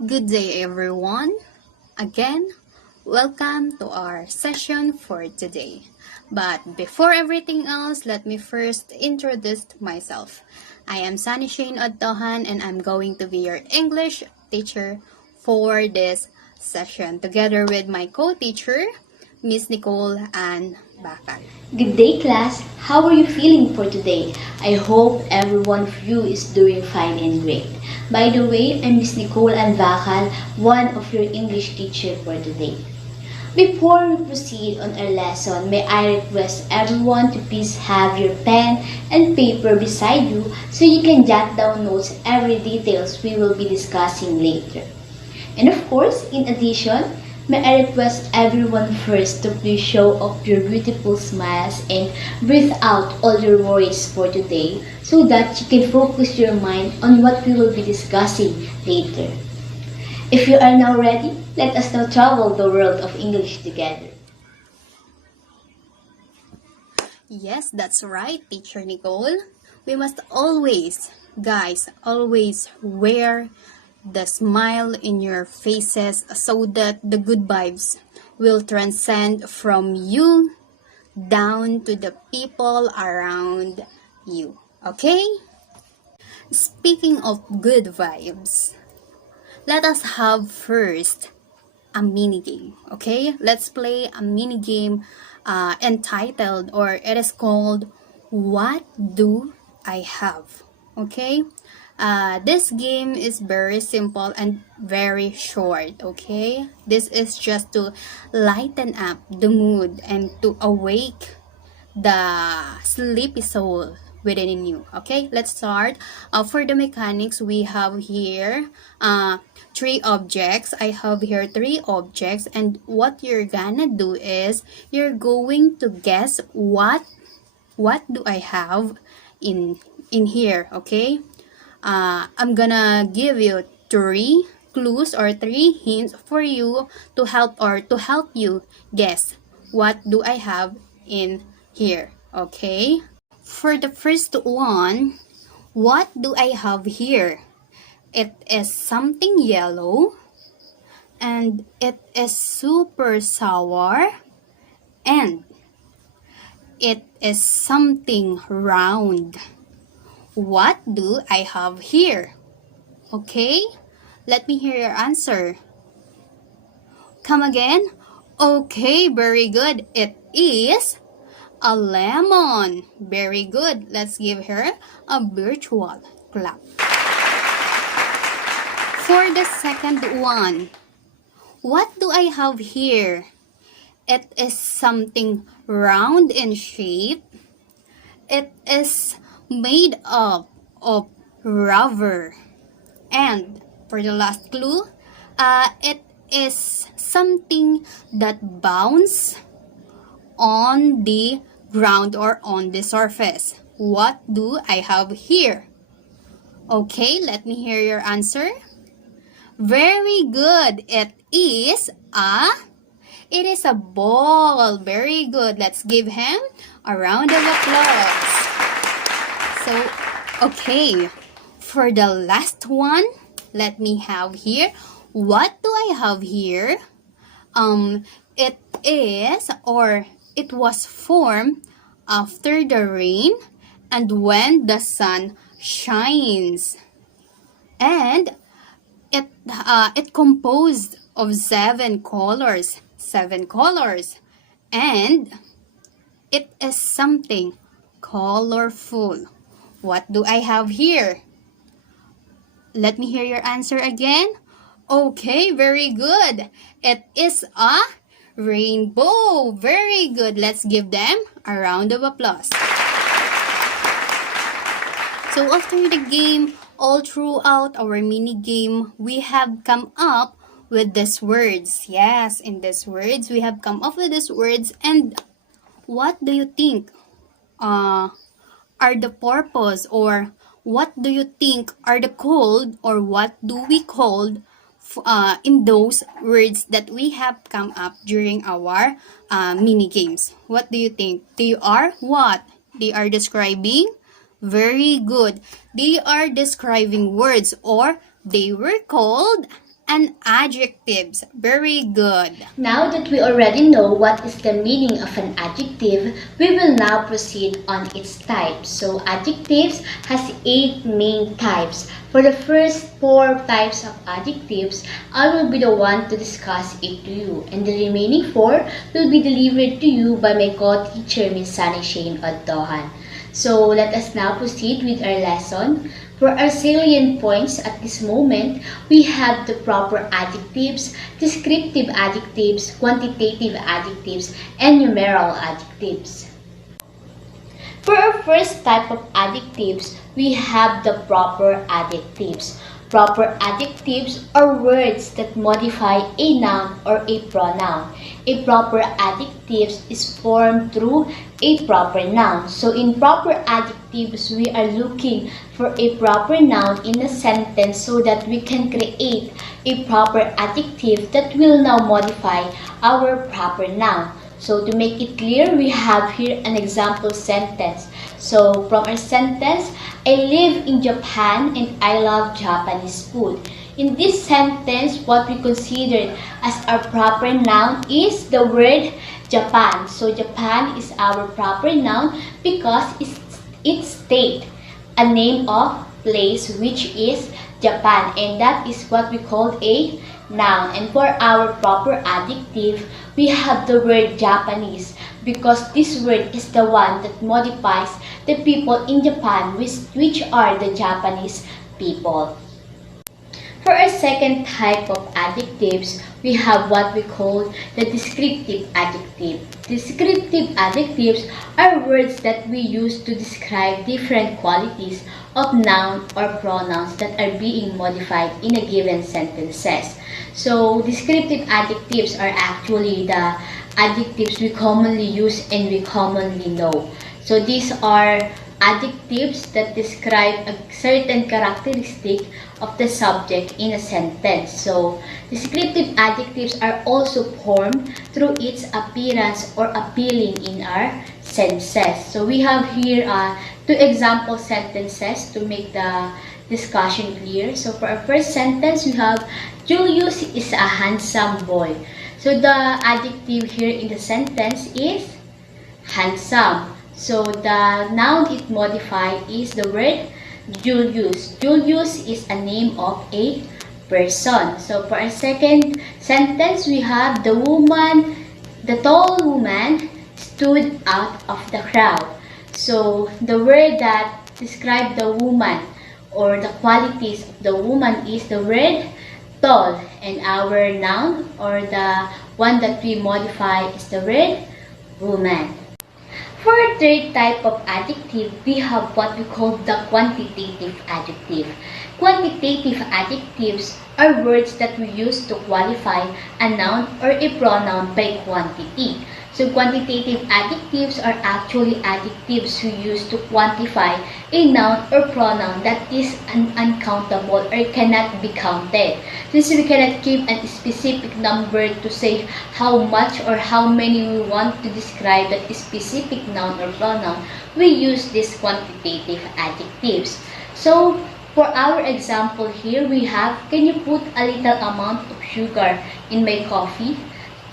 Good day, everyone. Again, welcome to our session for today. But before everything else, let me first introduce myself. I am Sunny Shane Odtohan, and I'm going to be your English teacher for this session, together with my co-teacher, Miss Nicole and Vacal. Good day, class. How are you feeling for today? I hope every one of you is doing fine and great. By the way, I'm Miss Nicole and Vacal, one of your English teacher for today. Before we proceed on our lesson, may I request everyone to please have your pen and paper beside you so you can jot down notes every details we will be discussing later. And of course, in addition, may I request everyone first to please show off your beautiful smiles and breathe out all your worries for today so that you can focus your mind on what we will be discussing later. If you are now ready, let us now travel the world of English together. Yes, that's right, Teacher Nicole. We must always, guys, always wear the smile in your faces so that the good vibes will transcend from you down to the people around you. Okay? Speaking of good vibes, let us have first a mini game. Okay? Let's play a mini game entitled, or it is called, What Do I Have? Okay? This game is very simple and very short. Okay? This is just to lighten up the mood and to awake the sleepy soul within you. Okay, let's start. For the mechanics, we have here three objects. I have here three objects, and what you're gonna do is you're going to guess what do I have in here. Okay, I'm gonna give you three clues or three hints for you to help you guess what do I have in here. Okay, for the first one, what do I have here? It is something yellow, and it is super sour, and it is something round. What do I have here? Okay, let me hear your answer. Come again. Okay, very good. It is a lemon. Very good. Let's give her a virtual clap. For the second one, what do I have here? It is something round in shape. It is made up of rubber. And for the last clue, it is something that bounce on the ground or on the surface. What do I have here? Okay, let me hear your answer. Very good. It is a ball. Very good. Let's give him a round of applause. So, okay. For the last one, let me have here. What do I have here? It is, or it was formed after the rain and when the sun shines. And it composed of seven colors, and it is something colorful. What do I have here? Let me hear your answer again. Okay, very good. It is a rainbow. Very good. Let's give them a round of applause. So after the game, all throughout our mini game, we have come up with these words. Yes, in these words, we have come up with these words. And what do you think are the purpose, or what do you think are the called, or what do we call in those words that we have come up during our mini games? What do you think? They are what? They are describing. Very good. They are describing words, or they were called and adjectives. Very good. Now that we already know what is the meaning of an adjective, we will now proceed on its types. So adjectives has 8 main types. For the first 4 types of adjectives, I will be the one to discuss it to you, and the remaining 4 will be delivered to you by my co-teacher, Miss Sunny Shane Odtohan. So let us now proceed with our lesson. For our salient points at this moment, we have the proper adjectives, descriptive adjectives, quantitative adjectives, and numeral adjectives. For our first type of adjectives, we have the proper adjectives. Proper adjectives are words that modify a noun or a pronoun. A proper adjective is formed through a proper noun. So in proper adjectives, we are looking for a proper noun in a sentence so that we can create a proper adjective that will now modify our proper noun. So to make it clear, we have here an example sentence. So from our sentence, I live in Japan and I love Japanese food. In this sentence, what we considered as our proper noun is the word Japan. So Japan is our proper noun because it states a name of place which is Japan, and that is what we call a noun. And for our proper adjective, we have the word Japanese because this word is the one that modifies the people in Japan, which are the Japanese people. For our second type of adjectives, we have what we call the descriptive adjective. Descriptive adjectives are words that we use to describe different qualities of noun or pronouns that are being modified in a given sentences. So, descriptive adjectives are actually the adjectives we commonly use and we commonly know. So, these are adjectives that describe a certain characteristic of the subject in a sentence. So, descriptive adjectives are also formed through its appearance or appealing in our senses. So, we have here 2 example sentences to make the discussion clear. So, for our first sentence, we have Julius is a handsome boy. So, the adjective here in the sentence is handsome. So, the noun it modified is the word Julius. Julius is a name of a person. So, for our second sentence, we have the tall woman stood out of the crowd. So, the word that describes the woman or the qualities of the woman is the word tall. And our noun or the one that we modify is the word woman. For our third type of adjective, we have what we call the quantitative adjective. Quantitative adjectives are words that we use to qualify a noun or a pronoun by quantity. So quantitative adjectives are actually adjectives we use to quantify a noun or pronoun that is uncountable or cannot be counted. Since we cannot give a specific number to say how much or how many we want to describe that specific noun or pronoun, we use these quantitative adjectives. So for our example here, we have, can you put a little amount of sugar in my coffee?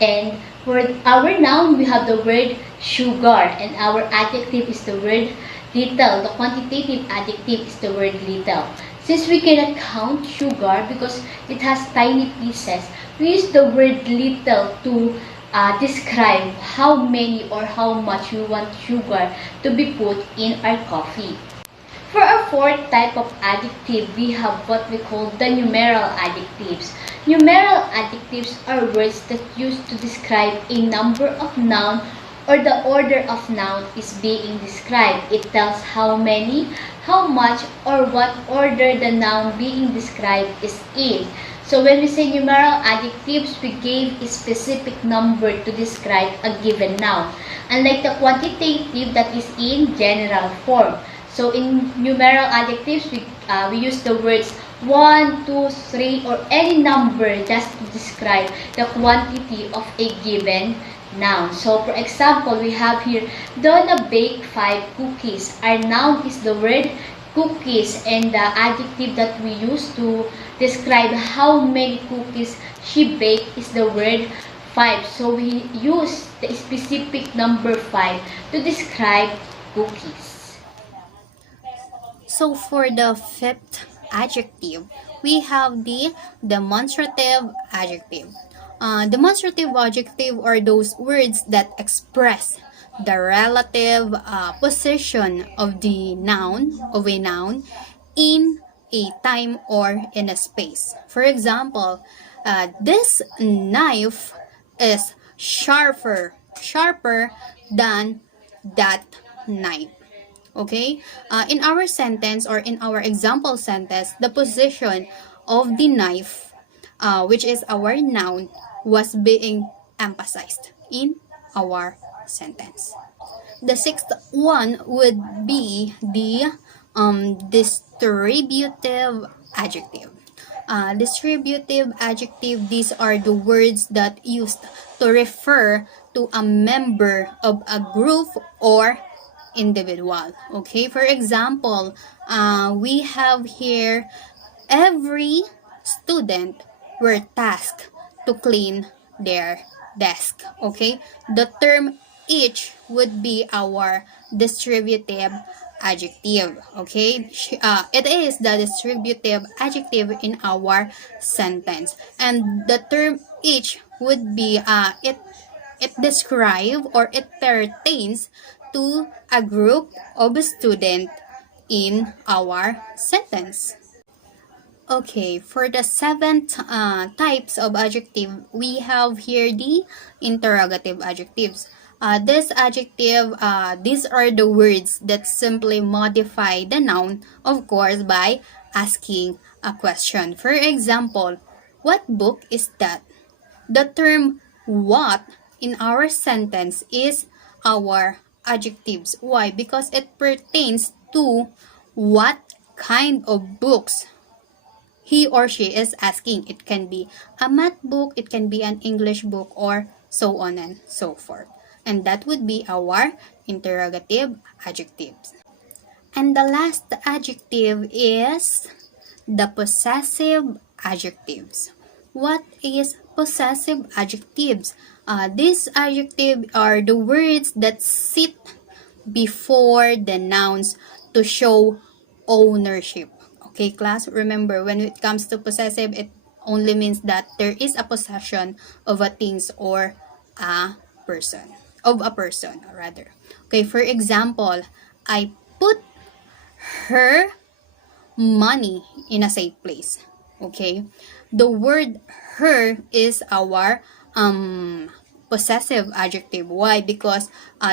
And for our noun, we have the word sugar, and our adjective is the word little. The quantitative adjective is the word little. Since we cannot count sugar because it has tiny pieces, we use the word little to describe how many or how much we want sugar to be put in our coffee. For our fourth type of adjective, we have what we call the numeral adjectives. Numeral adjectives are words that used to describe a number of noun or the order of noun is being described. It tells how many, how much, or what order the noun being described is in. So when we say numeral adjectives, we give a specific number to describe a given noun. Unlike the quantitative that is in general form. So in numeral adjectives, we use the words 1, 2, 3, or any number just to describe the quantity of a given noun. So for example, we have here, Donna baked 5 cookies. Our noun is the word cookies, and the adjective that we use to describe how many cookies she baked is the word 5. So we use the specific number 5 to describe cookies. So for the fifth adjective, we have the demonstrative adjective. Demonstrative adjective are those words that express the relative position of the noun, of a noun, in a time or in a space. For example, this knife is sharper than that knife. Okay? In our sentence or in our example sentence, the position of the knife, which is our noun, was being emphasized in our sentence. The sixth one would be the distributive adjective. Distributive adjective, these are the words that used to refer to a member of a group or individual. Okay, for example, we have here every student were tasked to clean their desk. Okay, the term each would be our distributive adjective. Okay, it is the distributive adjective in our sentence, and the term each would be it describes or it pertains to a group of students in our sentence. Okay, for the seventh types of adjective, we have here the interrogative adjectives. This adjective, these are the words that simply modify the noun, of course, by asking a question. For example, what book is that? The term what in our sentence is our adjectives. Why? Because it pertains to what kind of books he or she is asking. It can be a math book, it can be an English book, or so on and so forth. And that would be our interrogative adjectives. And the last adjective is the possessive adjectives. What is possessive adjectives? These adjectives are the words that sit before the nouns to show ownership. Okay, class, remember when it comes to possessive, it only means that there is a possession of a things or a person, of a person rather. Okay, for example, I put her money in a safe place. Okay, the word her is our possessive adjective. Why? Because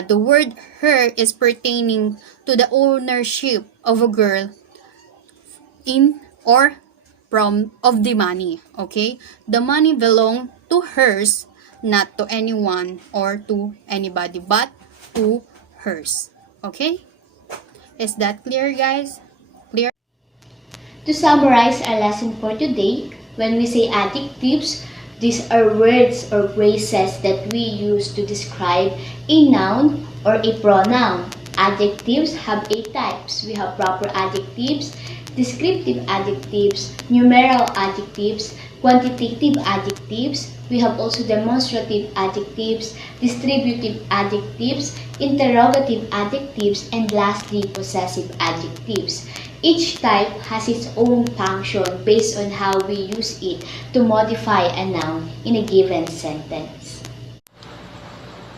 the word her is pertaining to the ownership of a girl in or from of the money. Okay, the money belong to hers, not to anyone or to anybody, but to hers. Okay, is that clear, guys? Clear? To summarize our lesson for today, when we say adjectives, these are words or phrases that we use to describe a noun or a pronoun. Adjectives have 8 types. We have proper adjectives, descriptive adjectives, numeral adjectives, quantitative adjectives. We have also demonstrative adjectives, distributive adjectives, interrogative adjectives, and lastly, possessive adjectives. Each type has its own function based on how we use it to modify a noun in a given sentence.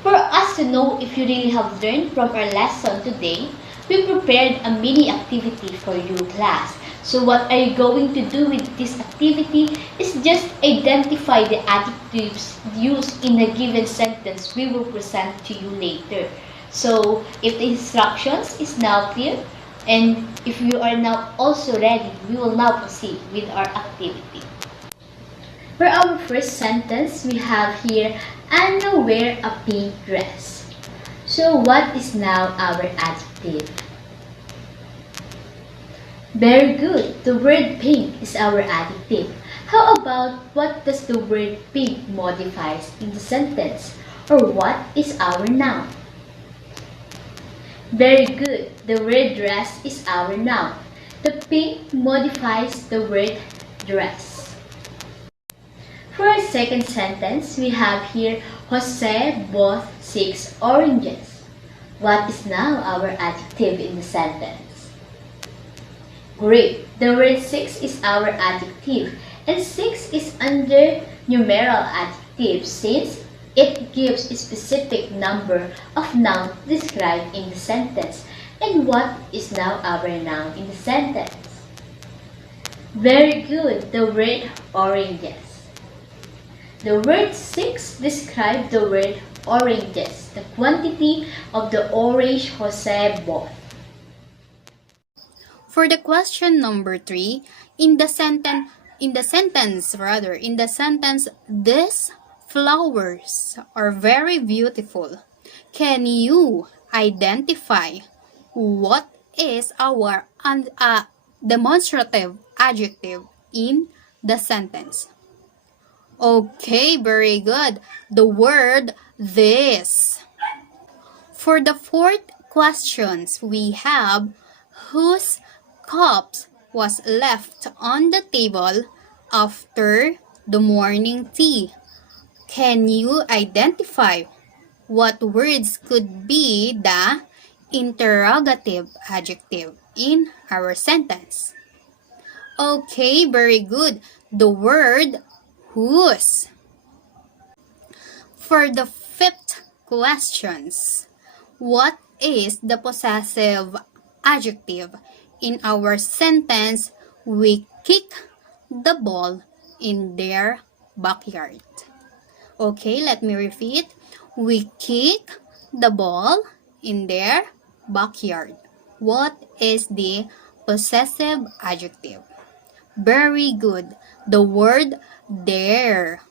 For us to know if you really have learned from our lesson today, we prepared a mini activity for you, class. So what are you going to do with this activity is just identify the adjectives used in a given sentence we will present to you later. So if the instructions is now clear, and if you are now also ready, we will now proceed with our activity. For our first sentence, we have here, Anna wear a pink dress. So what is now our adjective? Very good. The word pink is our adjective. How about what does the word pink modifies in the sentence? Or what is our noun? Very good. The word dress is our noun. The pink modifies the word dress. For our second sentence, we have here, Jose bought 6 oranges. What is now our adjective in the sentence? Great! The word 6 is our adjective, and 6 is under numeral adjective since it gives a specific number of nouns described in the sentence. And what is now our noun in the sentence? Very good, the word oranges. The word 6 describes the word oranges, the quantity of the orange Jose bought. For the question number 3, in the sentence, these flowers are very beautiful. Can you identify what is our demonstrative adjective in the sentence? Okay, very good. The word this. For the fourth questions, we have whose cups was left on the table after the morning tea. Can you identify what words could be the interrogative adjective in our sentence? Okay, very good. The word whose. For the fifth questions, what is the possessive adjective in our sentence? We kick the ball in their backyard. Okay, let me repeat. We kick the ball in their backyard. What is the possessive adjective? Very good. The word there.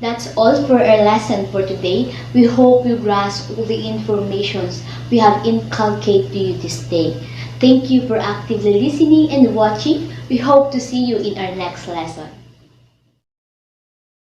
That's all for our lesson for today. We hope you grasp all the informations we have inculcated to you this day. Thank you for actively listening and watching. We hope to see you in our next lesson.